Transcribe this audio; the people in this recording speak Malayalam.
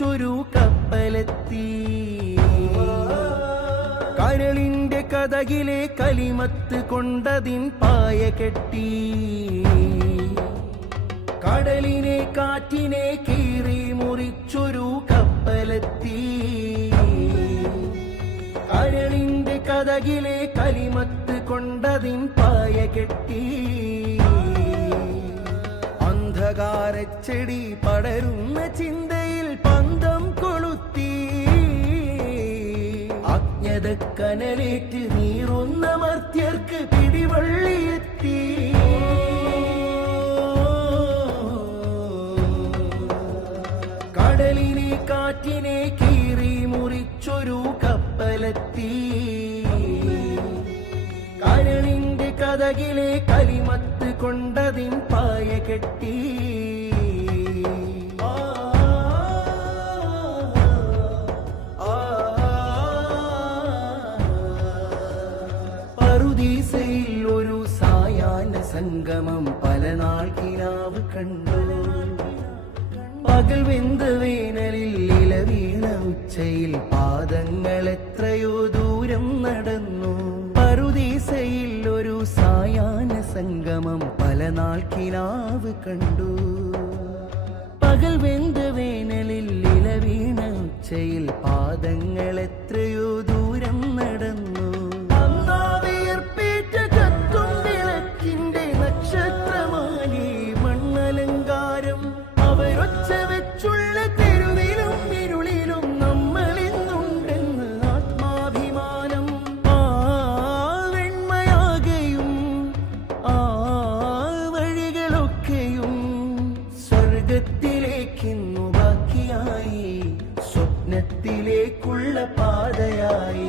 മുറിച്ചൊരു കപ്പലെത്തി. കരളിന്റെ കഥകിലെ കലിമത്ത് കൊണ്ടതിൻ പായ കെട്ടി. കടലിനെ കാറ്റിനെ കീറി മുറിച്ചൊരു കപ്പലെത്തി. കരളിന്റെ കഥകിലെ കലിമത്ത് കൊണ്ടതിൻ പായ കെട്ടി. അന്ധകാരച്ചെടി പടരുന്ന ചിന്തയിൽ പന്തം കൊളുത്തി. അജ്ഞതക്കനലേറ്റ് നീറുന്ന മർത്യർക്ക് പിടിവള്ളിയെത്തി. കടലിനെ കാറ്റിനെ കീറി മുറിച്ചൊരു കപ്പലെത്തി. കരളിന്റെ കഥകിലെ കലിമത്ത് കൊണ്ടതിൻ പായ കെട്ടി. പറുദീസയിൽ ഒരു സായാഹ്ന സംഗമം പല നാൾ കിനാവ് കണ്ടു. പകൽ വെന്ത വേനലിൽ ഇല വീണ ഉച്ചയിൽ പാദങ്ങൾ എത്രയോ ദൂരം നടന്നു. പറുദീസയിൽ ഒരു സായാഹ്ന സംഗമം പല നാൾ കിനാവ് കണ്ടു. പകൽ വെന്ത വേനലിൽ ഇല വീണ ഉച്ചയിൽ പാദങ്ങൾ എത്രയോ ദൂരം നടന്നു. അന്നാവിയർപ്പേറ്റ കത്തും വിളക്കിന്റെ നക്ഷത്രമാലി മണ്ണലങ്കാരം അവരൊച്ച വെച്ചുള്ള തെരുവിലും ഇരുളിലും നമ്മളിന്നുണ്ടെന്ന് ആത്മാഭിമാനം. ആ വെണ്മയാകെയും ആ വഴികളൊക്കെയും സ്വർഗത്തിലേക്കിന്നു ബാക്കിയായി. സ്വപ്നത്തിലേക്കുള്ള പാതയായി.